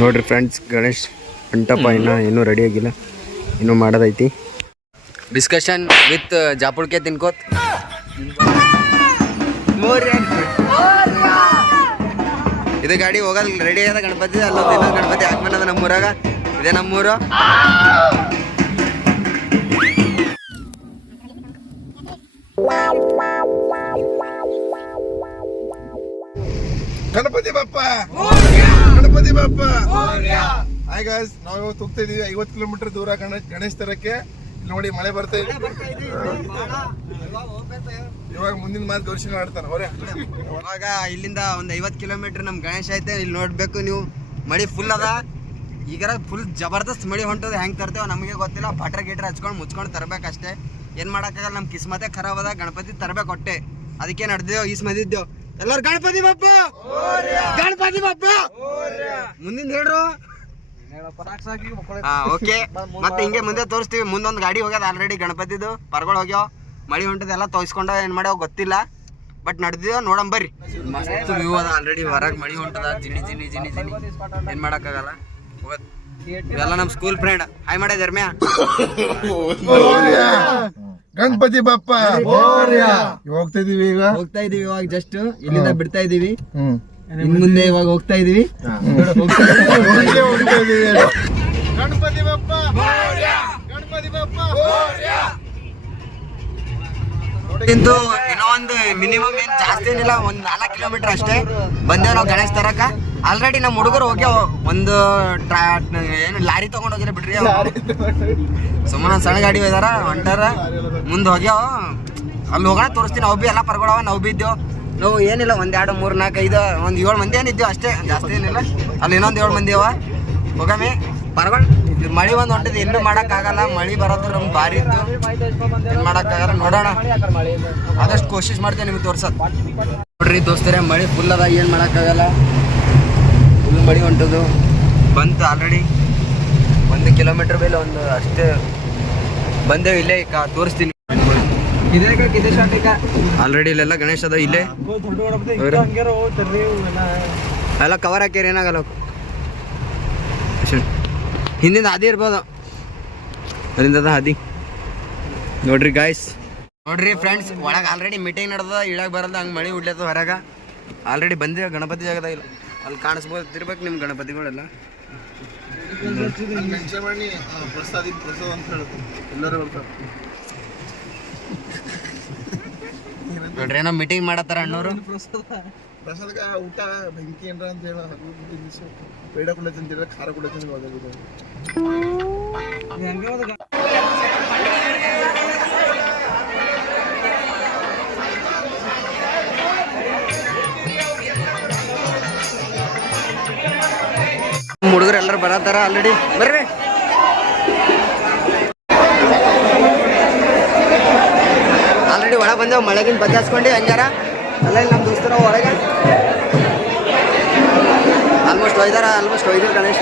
ನೋಡ್ರಿ ಫ್ರೆಂಡ್ಸ್, ಗಣೇಶ್ ಮಂಟಪ ಇನ್ನೂ ರೆಡಿ ಆಗಿಲ್ಲ, ಇನ್ನೂ ಮಾಡೋದೈತಿ. Discussion with ಜಾಪುಳ್ಕೆ ತಿನ್ಕೋತ್. ಇದು ಗಾಡಿ ಹೋಗಲ್ ರೆಡಿ ಆದ ಗಣಪತಿ, ಅಲ್ಲೊಂದು ಇನ್ನೊಂದು ಗಣಪತಿ ಆಗ್ಮನದ ನಮ್ಮೂರಾಗ. ಇದೇ ನಮ್ಮೂರು. ಗಣಪತಿ ಬಪ್ಪ, ಗಣಪತಿ ಬಪ್ಪ. ಹಾಯ್ ಗಾಯ್ಸ್, ನಾವು ಇವತ್ತು ಹೋಗ್ತಾ ಇದೀವಿ 50 ಕಿಲೋಮೀಟರ್ ದೂರ ಗಣೇಶ್ ತರಕ್ಕೆ. ಇಲ್ಲಿ ನೋಡಿ ಮಳೆ ಬರ್ತಾ ಇದೆ. ಇವಾಗ ಮುಂದಿನ ಮಾತು ದರ್ಶನ ಮಾಡ್ತಾನೆ ಅವರೇ. ಇವಾಗ ಇಲ್ಲಿಂದ ಒಂದು 50 ಕಿಲೋಮೀಟರ್ ನಮ್ ಗಣೇಶ ಐತೆ. ಇಲ್ಲಿ ನೋಡ್ಬೇಕು ನೀವು, ಮಳಿ ಫುಲ್ ಅದ. ಈಗ ಫುಲ್ ಜಬರ್ದಸ್ತ್ ಮಳಿ ಹೊಂಟದ. ಹೆಂಗ್ ತರ್ತೇವ ನಮಗೆ ಗೊತ್ತಿಲ್ಲ. ಬಟ್ರ ಗಿಟ್ರ ಹಚ್ಕೊಂಡು ಮುಚ್ಕೊಂಡು ತರ್ಬೇಕಷ್ಟೇ. ಏನ್ ಮಾಡಕ್ಕಾಗಲ್ಲ, ನಮ್ ಕಿಸ್ಮತೆ ಖರಾಬ್ ಅದ. ಗಣಪತಿ ತರ್ಬೇಕು ಹೊಟ್ಟೆ. ಅದಕ್ಕೆ ನಡೆದೇವ್, ಈಸ್ ಮದಿದ್ದೇವ್ ಎಲ್ಲರೂ. ಗಣಪತಿ ಬಪ್ಪ, ಗಣಪತಿ ಬಪ್ಪ. ಮುಂದಿನ ಹೇಳ್ರು. ಓಕೆ, ಮತ್ತೆ ಹಿಂಗೆ ಮುಂದೆ ತೋರಿಸ್ತೀವಿ. ಮುಂದೊಂದು ಗಾಡಿ ಹೋಗ್ಯದ ಆಲ್ರೆಡಿ, ಗಣಪತಿದು ಪರ್ಗಳು ಹೋಗ್ಯಾವ. ಮಳಿ ಹೊಂಟದೆಲ್ಲ ತೋರಿಸ್ಕೊಂಡ ಏನ್ ಮಾಡ್ಯಾವ ಗೊತ್ತಿಲ್ಲ, ಬಟ್ ನಡೆದಿದ್ದೇವ್. ನೋಡಂ ಬರ್ರಿ. ಮಸ್ತ್ ವ್ಯೂ ಅದ ಆಲ್ರೆಡಿ. ಹೊರಗೆ ಮಳಿ ಹೊಂಟದ, ಜಿನಿ ಜಿನಿ ಜಿನಿ ಜಿನಿ. ಏನ್ ಮಾಡಕ್ಕಾಗಲ್ಲ. ಇವೆಲ್ಲ ನಮ್ ಸ್ಕೂಲ್ ಫ್ರೆಂಡ್. ಹಾಯ್ ಮಾಡ ಧರ್ಮ್ಯ. ಗಣಪತಿ ಬಪ್ಪ ಹೋಗ್ತಾ ಇದೀವಿ. ಇವಾಗ ಜಸ್ಟ್ ಇಲ್ಲಿಂದ ಬಿಡ್ತಾ ಇದೀವಿ. ಇನ್ ಮುಂದೆ ಇವಾಗ ಹೋಗ್ತಾ ಇದೀವಿ. ಗಣಪತಿ ಬಪ್ಪ, ಗಣಪತಿ ಬಪ್ಪ. ಇಂದು ಇನ್ನೂ ಒಂದು ಮಿನಿಮಮ್ ಏನ್ ಜಾಸ್ತಿ ಏನಿಲ್ಲ, ಒಂದ್ 4 ಕಿಲೋಮೀಟರ್ ಅಷ್ಟೇ ಬಂದೇವ್ ನಾವು ಗಣೇಶ್ ತರಕ. ಆಲ್ರೆಡಿ ನಮ್ಮ ಹುಡುಗರು ಹೋಗ್ಯಾವ. ಒಂದು ಏನು ಲಾರಿ ತಗೊಂಡ್ ಹೋಗಿಲ್ಲ ಬಿಡ್ರಿ. ಸುಮ್ಮನೆ ಸಣ್ಣ ಗಾಡಿ ಹೋದಾರ ಹೊಂಟಾರ, ಮುಂದೆ ಹೋಗ್ಯಾವ. ಅಲ್ಲಿ ಹೋಗೋಣ ತೋರಿಸ್ತೀನಿ. ನಾವು ಬಿ ಎಲ್ಲ ಪರ್ಗೊಳವ. ನಾವು ಬಿ ಇದ್ದೇವ್. ನಾವು ಏನಿಲ್ಲ, 1 2 3 4 5 ಒಂದು 7 ಮಂದಿ ಏನಿದ್ದೇವೆ ಅಷ್ಟೇ, ಜಾಸ್ತಿ ಏನಿಲ್ಲ. ಅಲ್ಲಿ ಇನ್ನೊಂದು 7 ಮಂದಿ ಅವ. ಹೋಗಮ್ಮಿ ಪರ್ಗಳು. ಮಳಿ ಒಂದು ಹೊಂಟಿದ್, ಎಲ್ಲೂ ಮಾಡಕ್ಕಾಗಲ್ಲ. ಮಳಿ ಬರೋದು ನಮ್ಗೆ ಭಾರಿ ಇತ್ತು, ಏನ್ ಮಾಡಕ್ಕಾಗಲ್ಲ. ನೋಡೋಣ, ಆದಷ್ಟು ಕೋಶಿಶ್ ಮಾಡ್ತೇವೆ ನಿಮ್ಗೆ ತೋರ್ಸೋದು. ನೋಡ್ರಿ ದೋಸ್ತರೇ, ಮಳಿ ಫುಲ್ ಅದ. ಏನು ಮಾಡಕ್ಕಾಗಲ್ಲ, ಫುಲ್ ಮಳಿ ಹೊಂಟದು. ಬಂತು ಆಲ್ರೆಡಿ 1 ಕಿಲೋಮೀಟರ್ ಮೇಲೆ ಒಂದು ಅಷ್ಟೇ ಬಂದೇವು. ಇಲ್ಲೇ ತೋರಿಸ್ತೀನಿ. ಆಲ್ರೆಡಿ ಇಲ್ಲೆಲ್ಲ ಗಣೇಶ ಅದ. ಇಲ್ಲೇ ಎಲ್ಲ ಕವರ್ ಹಾಕ್ಯಾರ, ಏನಾಗಲ್ಲ. ಹಿಂದಿಂದ ಹಾದಿ ಇರ್ಬೋದು, ಅದರಿಂದ ಹಾದಿ. ನೋಡ್ರಿ ಗಾಯ್ಸ್, ನೋಡ್ರಿ ಫ್ರೆಂಡ್ಸ್, ಒಳಗೆ ಆಲ್ರೆಡಿ ಮೀಟಿಂಗ್ ನಡೆದ. ಇಳಾಗ ಬರಲ್ಲ, ಹಂಗೆ ಮಳಿ ಉಡ್ಲತ್ತ ಹೊರಗೆ. ಆಲ್ರೆಡಿ ಬಂದಿರೋ ಗಣಪತಿ ಜಾಗದಾಗ ಇಲ್ಲ. ಅಲ್ಲಿ ಕಾಣಿಸ್ಬೋದಿರ್ಬೇಕು ನಿಮ್ಮ ಗಣಪತಿಗಳೆಲ್ಲ. ಪ್ರಸಾದ ಅಂತ ಹೇಳುತ್ತೆ, ಎಲ್ಲರೂ ಬರ್ತಾರೆ. ನೋಡ್ರಿ ಏನೋ ಮೀಟಿಂಗ್ ಮಾಡತ್ತಾರ ಅಣ್ಣವ್ರು. ಪ್ರಸಾದಕ್ಕೆ ಊಟ ಬೆಂಕಿ ಏನ್ರ ಅಂತ ಹೇಳ, ಪೇಡ ಕೊಡ್ಲೈತಿ ಅಂತ ಹೇಳ, ಖಾರ ಕೊಡ್ಲೈತಿ ಅಂತ ಹೋದಾಗಿದೆ. ಹುಡುಗರು ಎಲ್ಲರೂ ಬರತ್ತಾರ ಆಲ್ರೆಡಿ. ಬರ್ರಿ. ಆಲ್ರೆಡಿ ಒಳಗೆ ಬಂದೇವು. ಮಳೆಗಿನ ಬಚಾಸ್ಕೊಂಡು ಹಂಗಾರ ಎಲ್ಲ ಇಲ್ಲಿ ನಮ್ಮ ದೋಸ್ತರ ಒಳಗೆ ಆಲ್ಮೋಸ್ಟ್ ಒಯ್ದಾರ ಗಣೇಶ.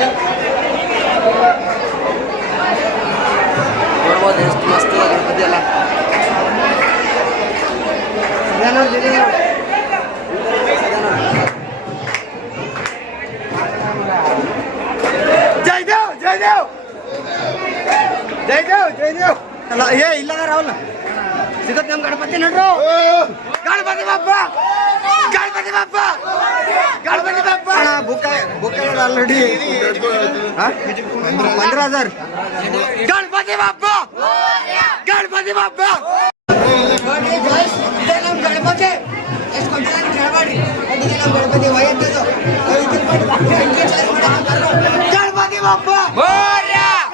ನೋಡ್ಬೋದು ಎಷ್ಟು ಮಸ್ತ್ ಗಣಪತಿ ಎಲ್ಲ. ಜಯದೇವ್ ಜಯದೇವ್ ಜಯದೇವ್ ಜಯದೇವ್. ಅಲ್ಲ ಏ ಇಲ್ಲ ರಾಹುಲ್ ಸಿಗತ್ ನಮ್ ಗಣಪತಿ. ನೋಡ್ರು, ಗಣಪತಿ ಬಾಪ್ಪ, ಗಣಪತಿ ಬಾಪ್ಪ, ಗಣಪತಿ ಬಾಪ್ಪ. Book already 15,000. ಗಣಪತಿ ಬಾಪ್ಪ, ಗಣಪತಿ ಬಾಪ್ಪ. ಇದೇ ನಮ್ ಗಣಪತಿ. ಎಷ್ಟು ಕೊಟ್ಟಿದ್ದಾರೆ ಕೇಳಬೇಡ್ರಿ. ಇದೇ ನಮ್ ಗಣಪತಿ ವಯಸ್ಸದು. ಗಣಪತಿ ಬಾಪ್ಪ,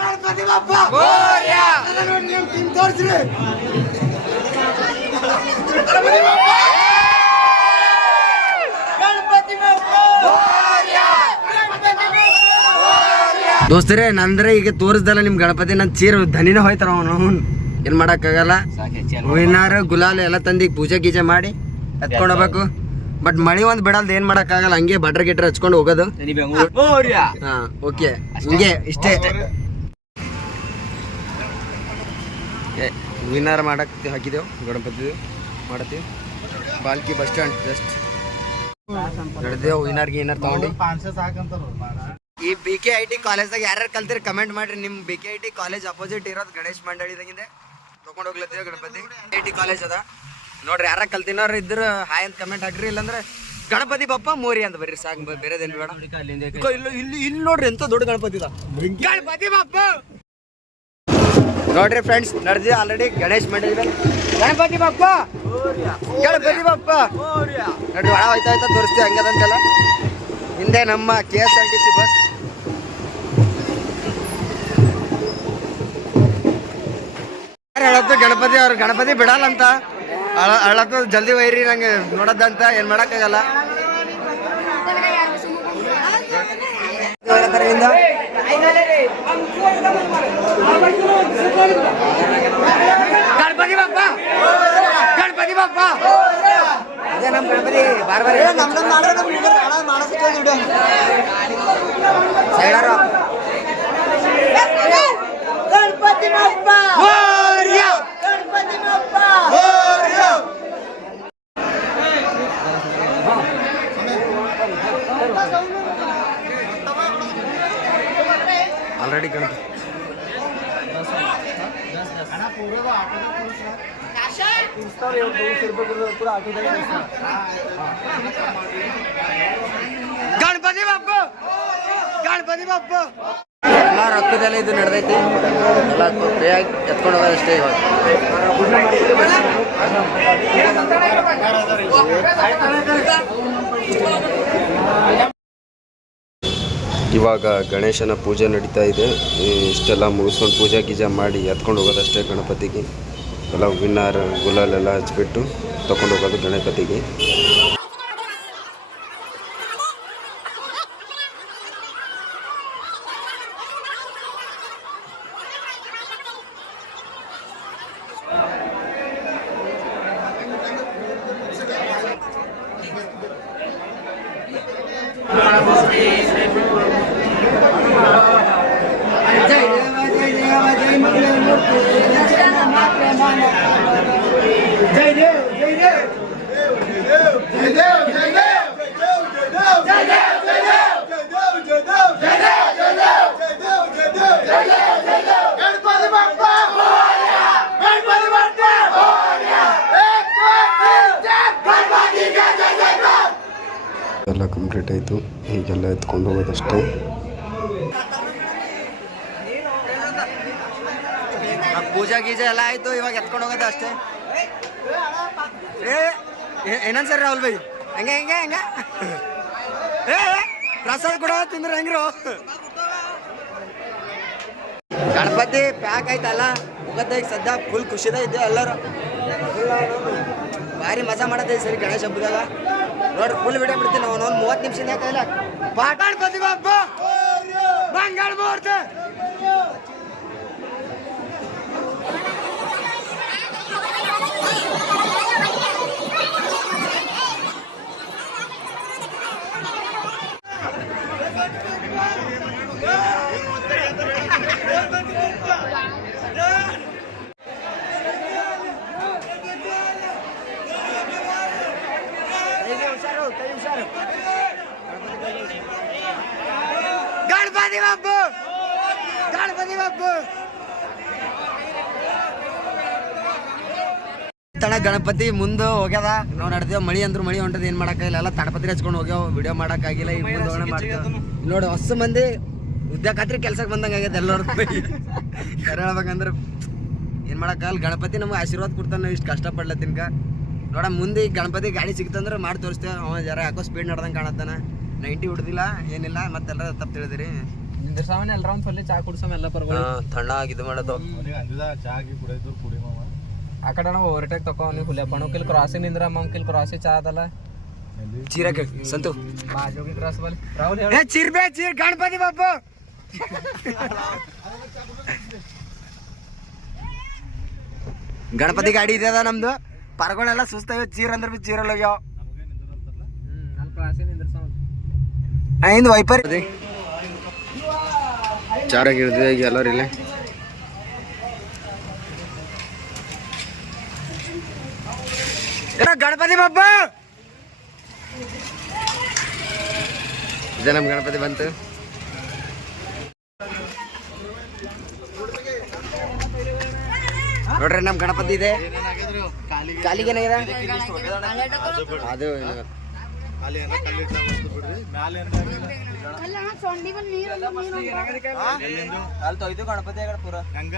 ಗಣಪತಿ ಬಾಪ್ಪ. ಟೀಮ್ ತೋರಿಸ್ರಿ. ದೋಸ್ತರೇ, ನಂದ್ರೆ ಈಗ ತೋರಿಸ್ದಲ್ಲ ನಿಮ್ ಗಣಪತಿ, ನನ್ ಚೀರ ಧನಿನ ಹೋಯ್ತಾರ. ಅವನು ಏನ್ ಮಾಡಕ್ಕಾಗಲ್ಲ. ಹೂವಿನಾರ ಗುಲಾಲ್ ಎಲ್ಲ ತಂದು ಪೂಜೆ ಗೀಜೆ ಮಾಡಿ ಎತ್ಕೊಂಡು ಹೋಗ್ಬೇಕು. ಬಟ್ ಮಳಿ ಒಂದ್ ಬಿಡಲ್ದ, ಏನ್ ಮಾಡಕ್ಕಾಗಲ್ಲ. ಹಂಗೆ ಬಟ್ರ ಗಿಟ್ರ ಹಚ್ಕೊಂಡು ಹೋಗೋದು. ಹಾ ಓಕೆ, ಹಿಂಗೆ ಇಷ್ಟೇ. ಹೂವಿನಾರ ಮಾಡಕ್ ಹಾಕಿದೆವು ಗಣಪತಿ ಮಾಡತ್ತೀವಿ. ಬಾಲ್ಕಿ ಬಸ್ ಸ್ಟ್ಯಾಂಡ್ ಜಸ್ಟ್ ನಡೆದೇವು ವಿನರ್ ತಗೊಂಡು ಈ BKIT ಕಾಲೇಜ್ದಾಗ ಯಾರ್ಯಾರು ಕಲ್ತಿರಿ ಕಮೆಂಟ್ ಮಾಡ್ರಿ. ನಿಮ್ BKIT ಕಾಲೇಜ್ ಅಪೋಸಿಟ್ ಇರೋದು ಗಣೇಶ್ ಮಂಡಳಿದಾಗಿದೆ ತಗೊಂಡ್ ಹೋಗ್ಲತ್ತೀವಿ ಗಣಪತಿ. BKIT ಕಾಲೇಜ್ ಅದ ನೋಡ್ರಿ, ಯಾರ ಕಲ್ತಿನವ್ರು ಇದ್ರ ಹಾಯ್ ಅಂತ ಕಮೆಂಟ್ ಹಾಕ್ರಿ, ಇಲ್ಲಾಂದ್ರೆ ಗಣಪತಿ ಬಪ್ಪ ಮೋರಿ ಅಂತ ಬರ್ರಿ ಸಾಕು, ಬೇರೆದೇನು ಬೇಡ. ಇಲ್ಲಿ ನೋಡ್ರಿ ಎಂತ ದೊಡ್ಡ ಗಣಪತಿ ಇದ, ಗಣಪತಿ ಬಪ್ಪ ನೋಡ್ರಿ ಫ್ರೆಂಡ್ಸ್. ನಡೆದಿ ಆಲ್ರೆಡಿ ಗಣೇಶ್ ಮಂಡಳಿ ಗಣಪತಿ ಬಪ್ಪ ಗಣಪತಿ ಬಪ್ಪ ನೋಡ್ರಿ, ಒಳ ಹೋಯ್ತಾ ತೋರಿಸ್ತೀವಿ ಹಂಗದಂತೆಲ್ಲ. ಹಿಂದೆ ನಮ್ಮ KSRTC ಬಸ್. ಹೇಳತ್ತು ಗಣಪತಿ ಅವ್ರು ಗಣಪತಿ ಬಿಡಲ್ಲ ಅಂತ ಹೇಳತ್ತು, ಜಲ್ದಿ ಒಯ್ರಿ ನಂಗೆ ನೋಡೋದಂತ, ಏನ್ ಮಾಡಕ್ಕಾಗಲ್ಲ. ಗಣಪತಿ ಬಪ್ಪ ಗಣಪತಿ ಬಪ್ಪ ಅದೇ ನಮ್ಮ ಗಣಪತಿ ಬಾರ್ ಬಾರಿ ಸೈಡಾರ ಗಣಪತಿ ಬಪ್ಪ ಗಣಪತಿ ಬಪ್ಪ ಆಲ್ರೆಡಿ ಗಣಪತಿ ಗಣಪತಿ ಬಪ್ಪ ಗಣಪತಿ ಬಪ್ಪ ಎಲ್ಲ ರೊಕ್ಕದಲ್ಲೇ ಇದು ನಡೆದೈತಿ, ಎಲ್ಲ ಫ್ರೀಯಾಗಿ ಎತ್ಕೊಂಡು ಹೋಗೋದಷ್ಟೇ. ಇವಾಗ ಗಣೇಶನ ಪೂಜೆ ನಡೀತಾ ಇದೆ. ಇಷ್ಟೆಲ್ಲ ಮುಗಿಸ್ಕೊಂಡು ಪೂಜೆ ಗೀಜೆ ಮಾಡಿ ಎತ್ಕೊಂಡು ಹೋಗೋದಷ್ಟೇ ಗಣಪತಿಗೆ. ಎಲ್ಲ ವಿನ್ನರ್ ಗುಲಾಲೆಲ್ಲ ಹಚ್ಬಿಟ್ಟು ತಗೊಂಡು ಹೋಗೋದು ಗಣಪತಿಗೆ. ಎಲ್ಲ ಕಂಪ್ಲೀಟ್ ಆಯಿತು, ಹೀಗೆಲ್ಲ ಎತ್ಕೊಂಡು ಹೋಗೋದಷ್ಟೇ. ಪೂಜಾ ಗೀಜೆ ಎಲ್ಲ ಆಯ್ತು, ಇವಾಗ ಎತ್ಕೊಂಡು ಹೋಗೋದು ಅಷ್ಟೇ. ಏನನ್ಸರಿ ರಾಹುಲ್ ಬೈ, ಹಂಗೆ ಹೆಂಗೆ ಹೆಂಗ ಪ್ರಸಾದ್ ಕೊಡೋ ತಿಂದ್ರೆ ಹೆಂಗ್ರು. ಗಣಪತಿ ಪ್ಯಾಕ್ ಆಯ್ತಲ್ಲ ಮುಗದ, ಈಗ ಸದ್ಯ ಫುಲ್ ಖುಷಿದ ಇದ್ದೆ ಎಲ್ಲರೂ. ಭಾರಿ ಮಜಾ ಮಾಡೋದೇ ಸರಿ ಗಣೇಶ ಹಬ್ಬದಾಗ. ನೋಡ್ರಿ ಫುಲ್ ವಿಡಿಯೋ ಬಿಡ್ತೀನಿ ನಾವು, 30 ನಿಮಿಷದಿಂದ ಕೈಲ ಗಣಪತಿ ಬಪ್ಪ ಮಂಗಳ ಮೂರ್ತಿ. ಗಣಪತಿ ಬಪ್ಪ ಗಣಪತಿ ಬಪ್ಪ ತಣ ಗಣಪತಿ ಮುಂದೆ ಹೋಗ್ಯದ. ನಾವು ನಡೆದೇವ್, ಮಳಿ ಅಂದ್ರು ಮಳಿ ಹೊಂಟದ, ಏನ್ ಮಾಡಕ್ಕಾಗಿಲ್ಲ. ಎಲ್ಲ ತಡಪತ್ರಿ ಹಚ್ಕೊಂಡು ಹೋಗ್ಯಾವ, ವಿಡಿಯೋ ಮಾಡಕ್ಕಾಗಿಲ್ಲ. ಈಗ ಮುಂದೆ ಹೋಗೋಣ ಮಾಡ್ತೇವೆ ನೋಡಿ. ಹೊಸ ಮಂದಿ ಉದ್ಯೋಗತ್ರಿ ಕೆಲ್ಸಕ್ಕೆ ಬಂದಂಗೆ ಆಗ್ಯದ ಎಲ್ಲರೂ. ಕರೆ ಹೇಳ್ಬೇಕಂದ್ರೆ ಏನ್ ಮಾಡಕ್ಕಾಗಲ್ಲ, ಗಣಪತಿ ನಮ್ಗೆ ಆಶೀರ್ವಾದ ಕೊಡ್ತಾನೆ. ಇಷ್ಟು ಕಷ್ಟಪಡ್ಲತ್ತಿನ್ಕ ನೋಡ. ಮುಂದೆ ಈಗ ಗಣಪತಿ ಗಾಡಿ ಸಿಕ್ತಂದ್ರೆ ಮಾಡಿ ತೋರಿಸ್ತೇವೆ. ಅವ ಜರ ಯಾಕೋ ಸ್ಪೀಡ್ ನಡ್ದಂಗೆ ಕಾಣತ್ತಾನ, 90 ಹೊಡೆದಿಲ್ಲ ಏನಿಲ್ಲ. ಮತ್ತೆಲ್ಲ ತಪ್ಪು ತಿಳಿದಿರಿ ನಿಂದ್ರಸಾವನ ಎಲ್ಲರ ಒಂದು ಸಲ ಚಾ ಕುಡ್ಸಮ ಎಲ್ಲ ಪರ್ಗಳು ತಣ್ಣಾಗಿ ಇದು ಮಾಡೋದು. ಆ ಕಡೆ ನಾವು ಓವರ್ಟೇಕ್ ತಕೋ ನೀವು ಹುಲ್ಯಪ್ಪಣ ಕಿಲ್ ಕ್ರಾಸಿಂಗ್ ನಿಂದ್ರ ಮಂಕಿಲ್ ಕ್ರಾಸಿ ಚಾ ಅದಲ್ಲ ಚೀರಕ್ಕೆ ಸಂತು ಬಾಜೋಗಿ ಕ್ರಾಸ್ ಬಲ್ ರಾಹುಲ್ ಏ ಚೀರ್ಬೇ ಚೀರ್ ಗಣಪತಿ ಬಾಬು. ಗಣಪತಿ ಗಾಡಿ ಇದೆ ಅದ ನಮ್ದು. ಪರಗಳೆಲ್ಲ ಸುಸ್ತಾಗ ಚೀರ್ ಅಂದ್ರೆ ಬಿ ಚೀರಲ್ಲ ಹೋಗ್ಯಾವ. ಅಲ್ಲಿ ಕ್ರಾಸಿಂಗ್ ನಿಂದ್ರಸಾವ ಹಿಂದ್ ವೈಪರ್ ಚಾರಾಗಿ ಹಿಡಿದಿದೆ ಈಗ ಎಲ್ಲರೂ ಇಲ್ಲಿ. ಗಣಪತಿ ಬಾಬಾ ಇದೆ ನಮ್ಮ ಗಣಪತಿ ಬಂತು. ನೋಡ್ರಿ ನಮ್ಮ ಗಣಪತಿ ಇದೆ. ಕಾಲಿಗೆ ಏನಾಗಿದೆ ಅದು ತೊಯ್ದು ಗಣಪತಿ ಪೂರ ಹಂಗ